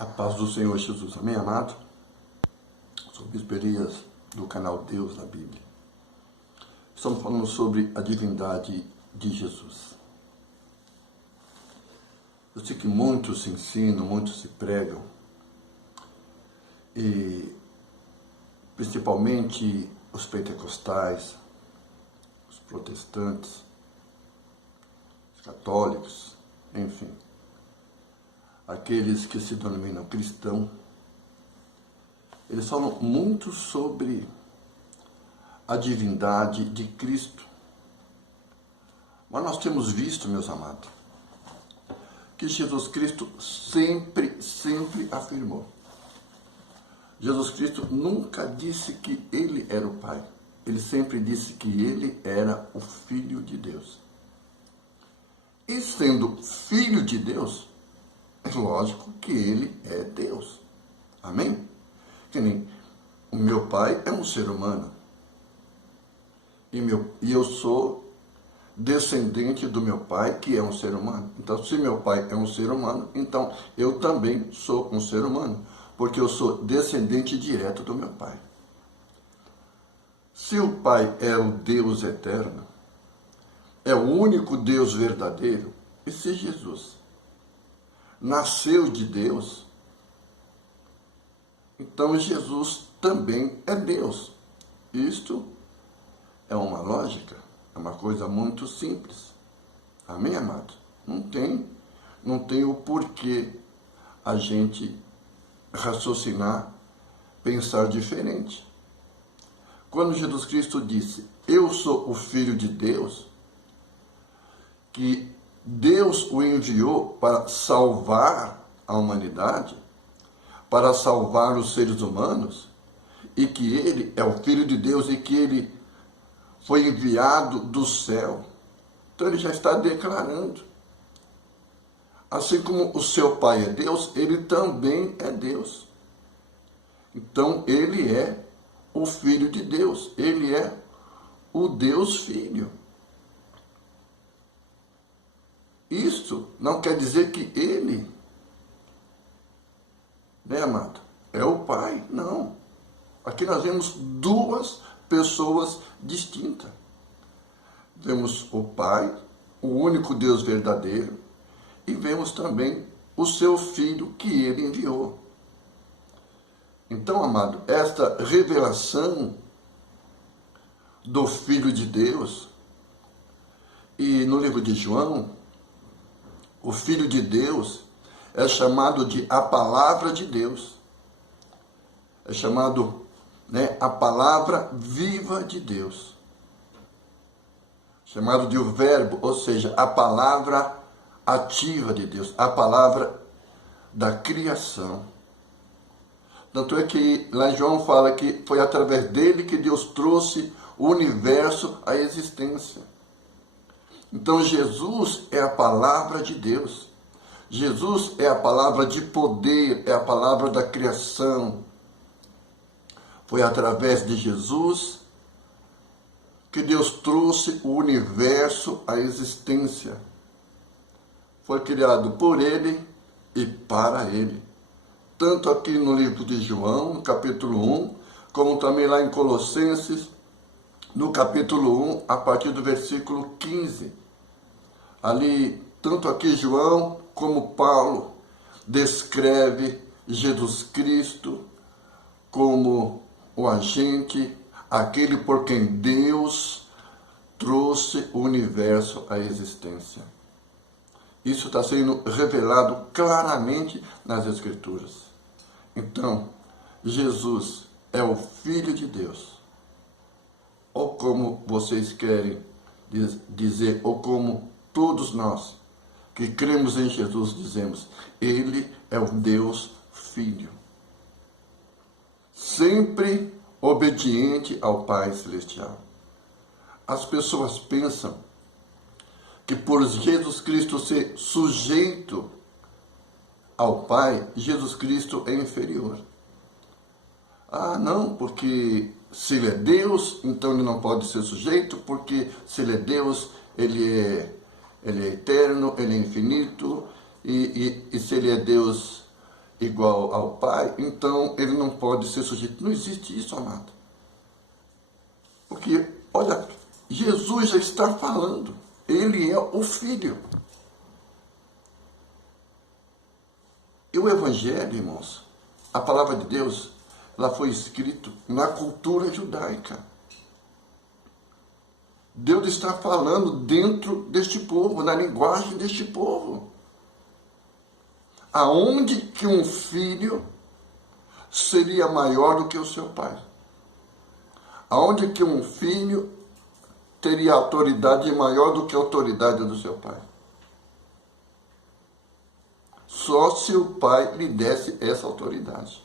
A paz do Senhor Jesus, amém, amado? Sou Bispo Elias, do canal Deus na Bíblia. Estamos falando sobre a divindade de Jesus. Eu sei que muitos se ensinam, muitos se pregam, e principalmente os pentecostais, os protestantes, os católicos, enfim, aqueles que se denominam cristãos, eles falam muito sobre a divindade de Cristo. Mas nós temos visto, meus amados, que Jesus Cristo sempre afirmou. Jesus Cristo nunca disse que ele era o Pai. Ele sempre disse que ele era o Filho de Deus. E sendo Filho de Deus, é lógico que ele é Deus. Amém? Que nem o meu pai é um ser humano. E eu sou descendente do meu pai, que é um ser humano. Então, se meu pai é um ser humano, então eu também sou um ser humano, porque eu sou descendente direto do meu pai. Se o Pai é o Deus eterno, é o único Deus verdadeiro, e se Jesus nasceu de Deus, então Jesus também é Deus. Isto é uma lógica, é uma coisa muito simples. Amém, amado? Não tem o porquê a gente raciocinar, pensar diferente. Quando Jesus Cristo disse, eu sou o Filho de Deus, que Deus o enviou para salvar a humanidade, para salvar os seres humanos, e que ele é o Filho de Deus e que ele foi enviado do céu. Então ele já está declarando. Assim como o seu Pai é Deus, ele também é Deus. Então ele é o Filho de Deus, ele é o Deus Filho. Isso não quer dizer que ele, né, amado, é o Pai, não. Aqui nós vemos duas pessoas distintas. Vemos o Pai, o único Deus verdadeiro, e vemos também o seu Filho que ele enviou. Então, amado, esta revelação do Filho de Deus, e no livro de João, o Filho de Deus é chamado de a Palavra de Deus. É chamado, a palavra viva de Deus. Chamado de o verbo, ou seja, a palavra ativa de Deus, a palavra da criação. Tanto é que lá em João fala que foi através dele que Deus trouxe o universo à existência. Então Jesus é a palavra de Deus. Jesus é a palavra de poder, é a palavra da criação. Foi através de Jesus que Deus trouxe o universo à existência. Foi criado por ele e para ele. Tanto aqui no livro de João, no capítulo 1, como também lá em Colossenses, no capítulo 1, a partir do versículo 15. Ali, tanto aqui João como Paulo descreve Jesus Cristo como o agente, aquele por quem Deus trouxe o universo à existência. Isso está sendo revelado claramente nas Escrituras. Então, Jesus é o Filho de Deus. Ou como vocês querem dizer, ou como todos nós que cremos em Jesus dizemos, ele é o Deus Filho. Sempre obediente ao Pai Celestial. As pessoas pensam que por Jesus Cristo ser sujeito ao Pai, Jesus Cristo é inferior. Ah, não, porque se ele é Deus, então ele não pode ser sujeito, porque se ele é Deus, ele é eterno, ele é infinito, e se ele é Deus igual ao Pai, então ele não pode ser sujeito. Não existe isso, amado. Porque, olha, Jesus já está falando. Ele é o Filho. E o Evangelho, irmãos, a palavra de Deus, ela foi escrita na cultura judaica. Deus está falando dentro deste povo, na linguagem deste povo. Aonde que um filho seria maior do que o seu pai? Aonde que um filho teria autoridade maior do que a autoridade do seu pai? Só se o pai lhe desse essa autoridade.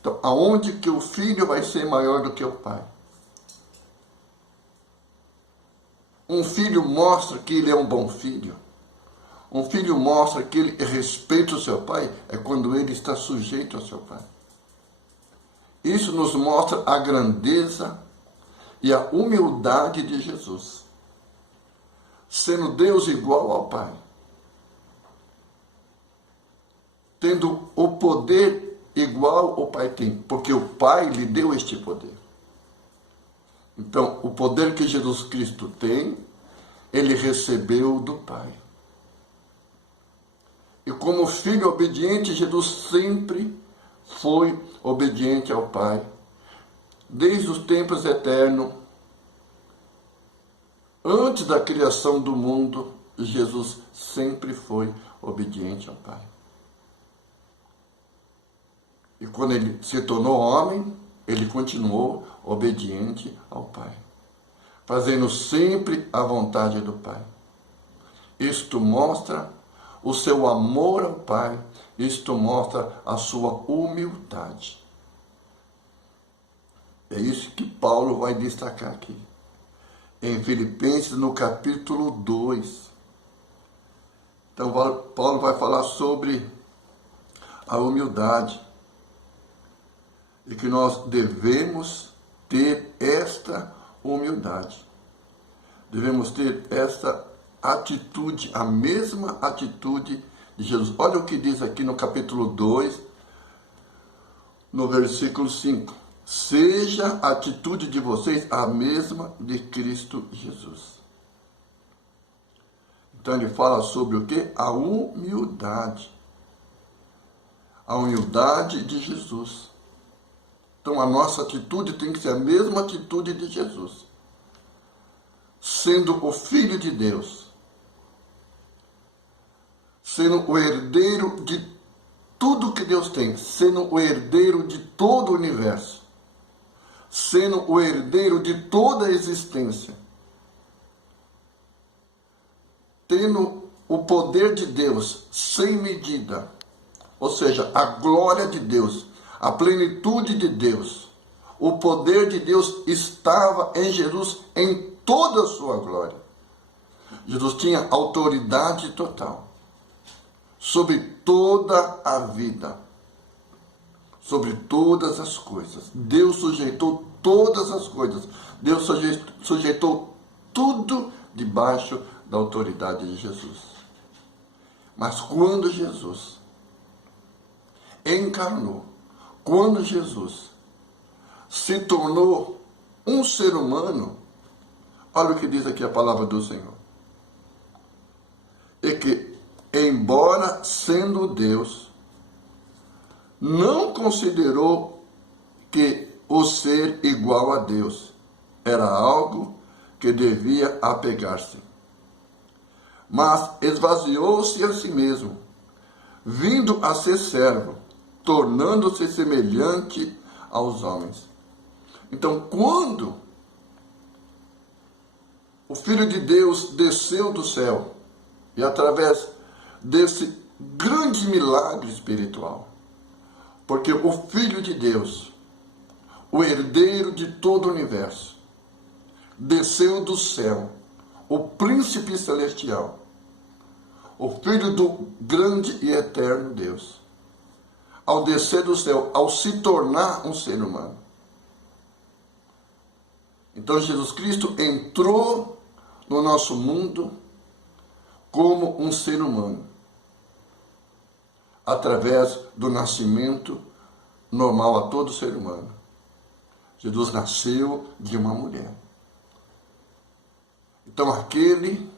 Então, aonde que o filho vai ser maior do que o pai? Um filho mostra que ele é um bom filho. Um filho mostra que ele respeita o seu pai é quando ele está sujeito ao seu pai. Isso nos mostra a grandeza e a humildade de Jesus. Sendo Deus igual ao Pai. Tendo o poder igual o Pai tem. Porque o Pai lhe deu este poder. Então, o poder que Jesus Cristo tem, ele recebeu do Pai. E como filho obediente, Jesus sempre foi obediente ao Pai. Desde os tempos eternos, antes da criação do mundo, Jesus sempre foi obediente ao Pai. E quando ele se tornou homem, ele continuou obediente ao Pai, fazendo sempre a vontade do Pai. Isto mostra o seu amor ao Pai, isto mostra a sua humildade. É isso que Paulo vai destacar aqui. Em Filipenses, no capítulo 2. Então, Paulo vai falar sobre a humildade. E que nós devemos ter esta humildade. Devemos ter esta atitude, a mesma atitude de Jesus. Olha o que diz aqui no capítulo 2, no versículo 5. Seja a atitude de vocês a mesma de Cristo Jesus. Então ele fala sobre o quê? A humildade. A humildade de Jesus. Então a nossa atitude tem que ser a mesma atitude de Jesus. Sendo o Filho de Deus. Sendo o herdeiro de tudo que Deus tem. Sendo o herdeiro de todo o universo. Sendo o herdeiro de toda a existência. Tendo o poder de Deus sem medida. Ou seja, a glória de Deus, a plenitude de Deus. O poder de Deus estava em Jesus em toda a sua glória. Jesus tinha autoridade total sobre toda a vida, sobre todas as coisas. Deus sujeitou todas as coisas. Deus sujeitou tudo debaixo da autoridade de Jesus. Mas quando Jesus encarnou, quando Jesus se tornou um ser humano, olha o que diz aqui a palavra do Senhor. E que, embora sendo Deus, não considerou que o ser igual a Deus era algo que devia apegar-se. Mas esvaziou-se a si mesmo, vindo a ser servo, tornando-se semelhante aos homens. Então, quando o Filho de Deus desceu do céu, e através desse grande milagre espiritual, porque o Filho de Deus, o herdeiro de todo o universo, desceu do céu, o príncipe celestial, o Filho do grande e eterno Deus, ao descer do céu, ao se tornar um ser humano. Então Jesus Cristo entrou no nosso mundo como um ser humano. através do nascimento normal a todo ser humano. Jesus nasceu de uma mulher. Então aquele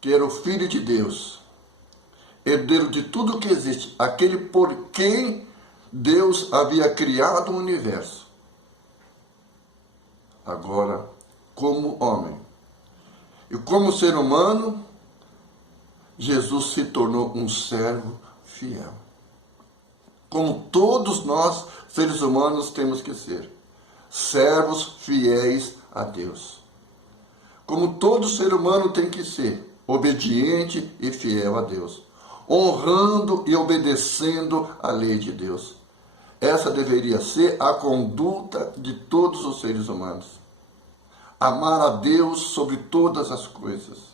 que era o Filho de Deus, herdeiro de tudo que existe, aquele por quem Deus havia criado o universo, agora, como homem e como ser humano, Jesus se tornou um servo fiel. Como todos nós, seres humanos, temos que ser. Servos fiéis a Deus. Como todo ser humano tem que ser. Obediente e fiel a Deus. Honrando e obedecendo a lei de Deus. Essa deveria ser a conduta de todos os seres humanos. Amar a Deus sobre todas as coisas.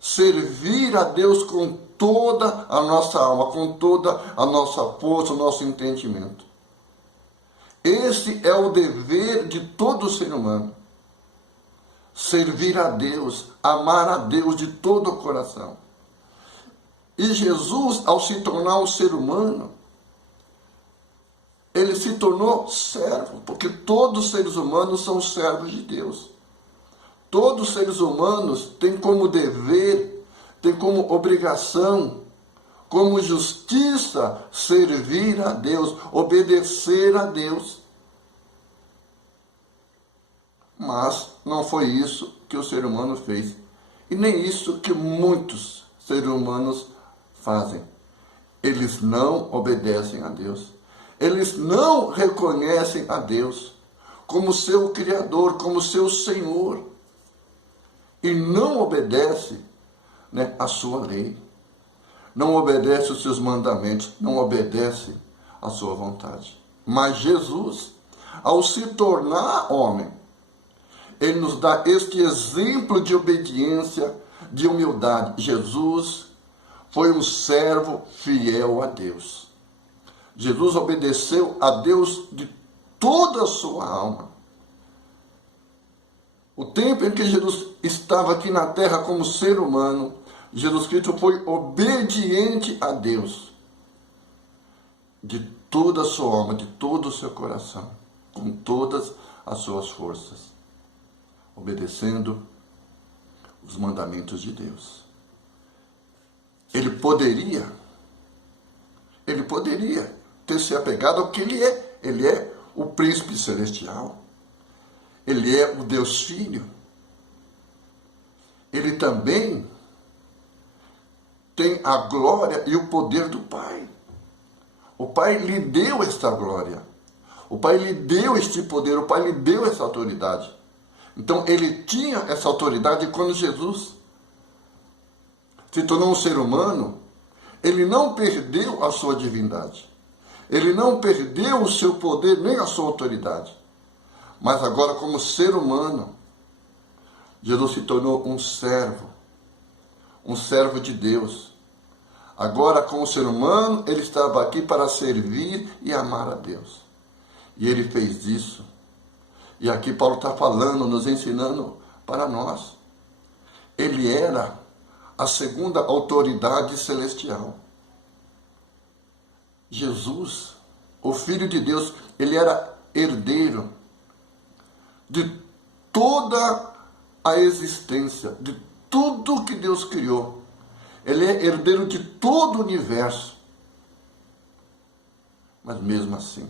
Servir a Deus com toda a nossa alma, com toda a nossa força, o nosso entendimento. Esse é o dever de todo ser humano. Servir a Deus, amar a Deus de todo o coração. E Jesus, ao se tornar um ser humano, ele se tornou servo, porque todos os seres humanos são servos de Deus. Todos os seres humanos têm como dever, têm como obrigação, como justiça, servir a Deus, obedecer a Deus. Mas não foi isso que o ser humano fez. E nem isso que muitos seres humanos fazem. Eles não obedecem a Deus. Eles não reconhecem a Deus como seu Criador, como seu Senhor. E não obedece, a sua lei. Não obedece os seus mandamentos. Não obedece a sua vontade. Mas Jesus, ao se tornar homem, ele nos dá este exemplo de obediência, de humildade. Jesus foi um servo fiel a Deus. Jesus obedeceu a Deus de toda a sua alma. O tempo em que Jesus estava aqui na terra como ser humano, Jesus Cristo foi obediente a Deus. De toda a sua alma, de todo o seu coração, com todas as suas forças. Obedecendo os mandamentos de Deus. Ele poderia ter se apegado ao que ele é. Ele é o príncipe celestial. Ele é o Deus Filho. Ele também tem a glória e o poder do Pai. O Pai lhe deu esta glória. O Pai lhe deu este poder. O Pai lhe deu essa autoridade. Então ele tinha essa autoridade quando Jesus se tornou um ser humano. Ele não perdeu a sua divindade. Ele não perdeu o seu poder nem a sua autoridade. Mas agora, como ser humano, Jesus se tornou um servo de Deus. Agora, como ser humano, ele estava aqui para servir e amar a Deus. E ele fez isso. E aqui Paulo está falando, nos ensinando para nós. Ele era a segunda autoridade celestial. Jesus, o Filho de Deus, ele era herdeiro de toda a existência, de tudo que Deus criou. Ele é herdeiro de todo o universo. Mas mesmo assim,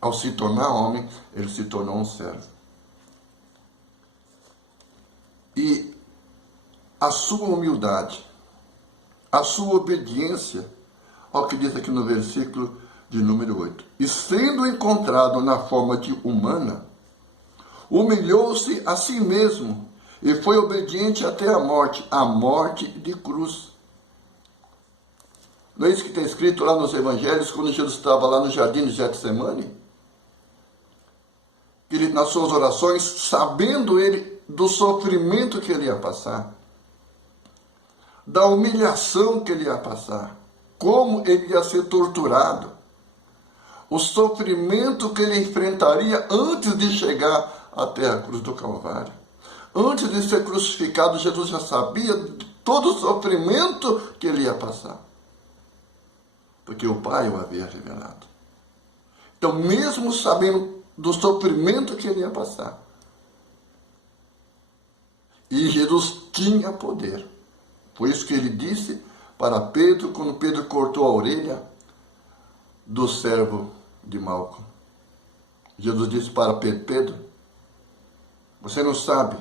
ao se tornar homem, ele se tornou um servo. E a sua humildade, a sua obediência, ao que diz aqui no versículo de número 8. E sendo encontrado na forma de humana, humilhou-se a si mesmo e foi obediente até a morte de cruz. Não é isso que está escrito lá nos evangelhos, quando Jesus estava lá no jardim de Getsemane? Ele, nas suas orações, sabendo ele do sofrimento que ele ia passar, da humilhação que ele ia passar, como ele ia ser torturado, o sofrimento que ele enfrentaria antes de chegar até a cruz do Calvário. Antes de ser crucificado, Jesus já sabia de todo o sofrimento que ele ia passar. porque o Pai o havia revelado. Então, mesmo sabendo do sofrimento que ele ia passar, e Jesus tinha poder. Foi isso que ele disse para Pedro, quando Pedro cortou a orelha do servo de Malco. Jesus disse para Pedro: Pedro, você não sabe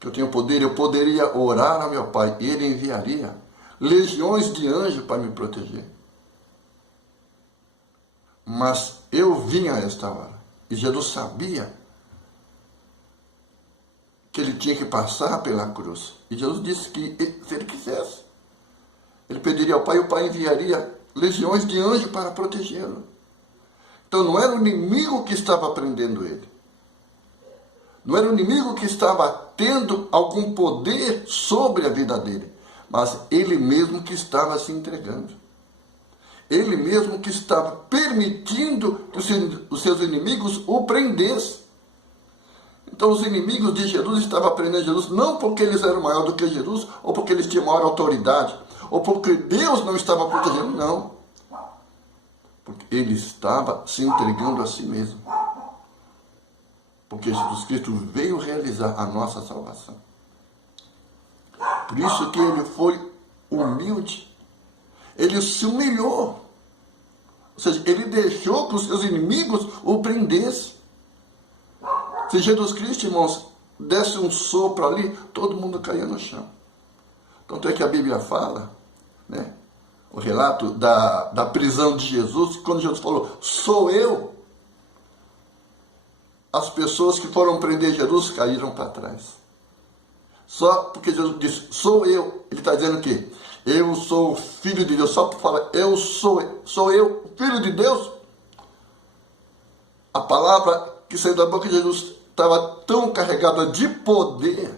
que eu tenho poder? Eu poderia orar ao meu Pai e ele enviaria legiões de anjos para me proteger. Mas eu vim a esta hora. E Jesus sabia que ele tinha que passar pela cruz. E Jesus disse que, se ele quisesse, ele pediria ao Pai e o Pai enviaria legiões de anjos para protegê-lo. Então não era o inimigo que estava prendendo ele. Não era o inimigo que estava tendo algum poder sobre a vida dele. Mas ele mesmo que estava se entregando. Ele mesmo que estava permitindo que os seus inimigos o prendessem. Então os inimigos de Jesus estavam prendendo Jesus não porque eles eram maior do que Jesus, ou porque eles tinham maior autoridade, ou porque Deus não estava protegendo, não. Porque ele estava se entregando a si mesmo. Porque Jesus Cristo veio realizar a nossa salvação. Por isso que ele foi humilde. Ele se humilhou. Ou seja, ele deixou que os seus inimigos o prendessem. Se Jesus Cristo, irmãos, desse um sopro ali, todo mundo caía no chão. Tanto é que a Bíblia fala, né? O relato da prisão de Jesus, quando Jesus falou, sou eu. As pessoas que foram prender Jesus caíram para trás. Só porque Jesus disse, sou eu. Ele está dizendo o quê? Eu sou o Filho de Deus. Só por falar, sou eu, Filho de Deus. A palavra que saiu da boca de Jesus estava tão carregada de poder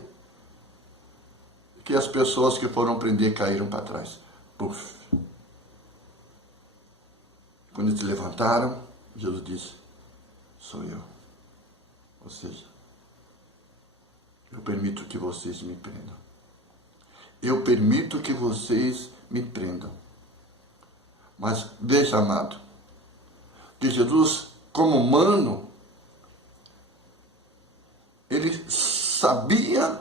que as pessoas que foram prender caíram para trás. Puf. Quando eles se levantaram, Jesus disse, sou eu. Ou seja, eu permito que vocês me prendam. Eu permito que vocês me prendam. Mas veja, amado, que Jesus, como humano, ele sabia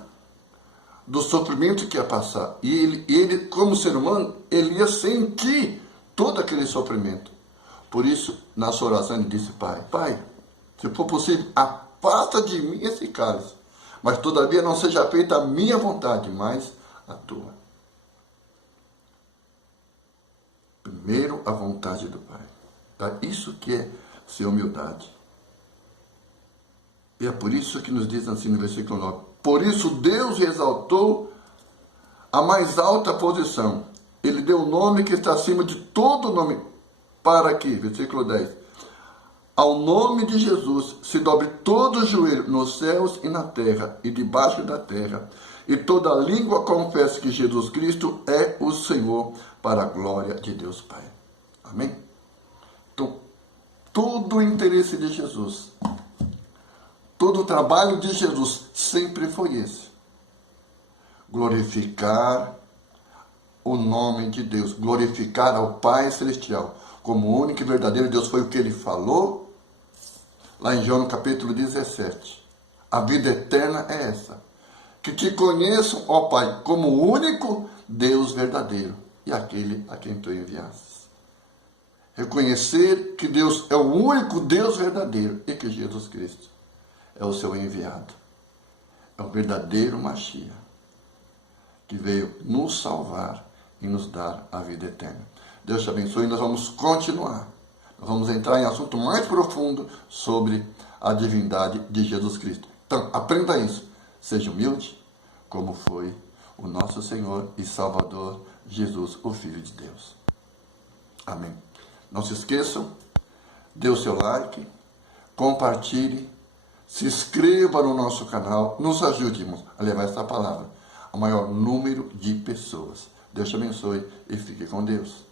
do sofrimento que ia passar. E ele, como ser humano, ele ia sentir todo aquele sofrimento. Por isso, na sua oração, ele disse, Pai, se for possível, afasta de mim esse cálice. Mas todavia não seja feita a minha vontade, mas a tua. Primeiro a vontade do Pai. Tá? Isso que é ser humildade. E é por isso que nos diz assim no versículo 9. Por isso Deus exaltou a mais alta posição. Ele deu o nome que está acima de todo nome. Para que, versículo 10, ao nome de Jesus se dobre todo o joelho nos céus e na terra e debaixo da terra, e toda língua confesse que Jesus Cristo é o Senhor, para a glória de Deus Pai. Amém? Então, todo o interesse de Jesus, todo o trabalho de Jesus sempre foi esse. Glorificar o nome de Deus, glorificar ao Pai Celestial, como único e verdadeiro Deus. Foi o que ele falou lá em João capítulo 17. A vida eterna é essa, que te conheçam, ó Pai, como o único Deus verdadeiro e aquele a quem tu enviastes. Reconhecer que Deus é o único Deus verdadeiro e que Jesus Cristo é o seu enviado. É o verdadeiro Mashiach, que veio nos salvar e nos dar a vida eterna. Deus te abençoe e nós vamos continuar. Nós vamos entrar em assunto mais profundo sobre a divindade de Jesus Cristo. Então, aprenda isso. Seja humilde, como foi o nosso Senhor e Salvador Jesus, o Filho de Deus. Amém. Não se esqueçam, dê o seu like, compartilhe, se inscreva no nosso canal, nos ajude, irmãos, a levar essa palavra ao maior número de pessoas. Deus te abençoe e fique com Deus.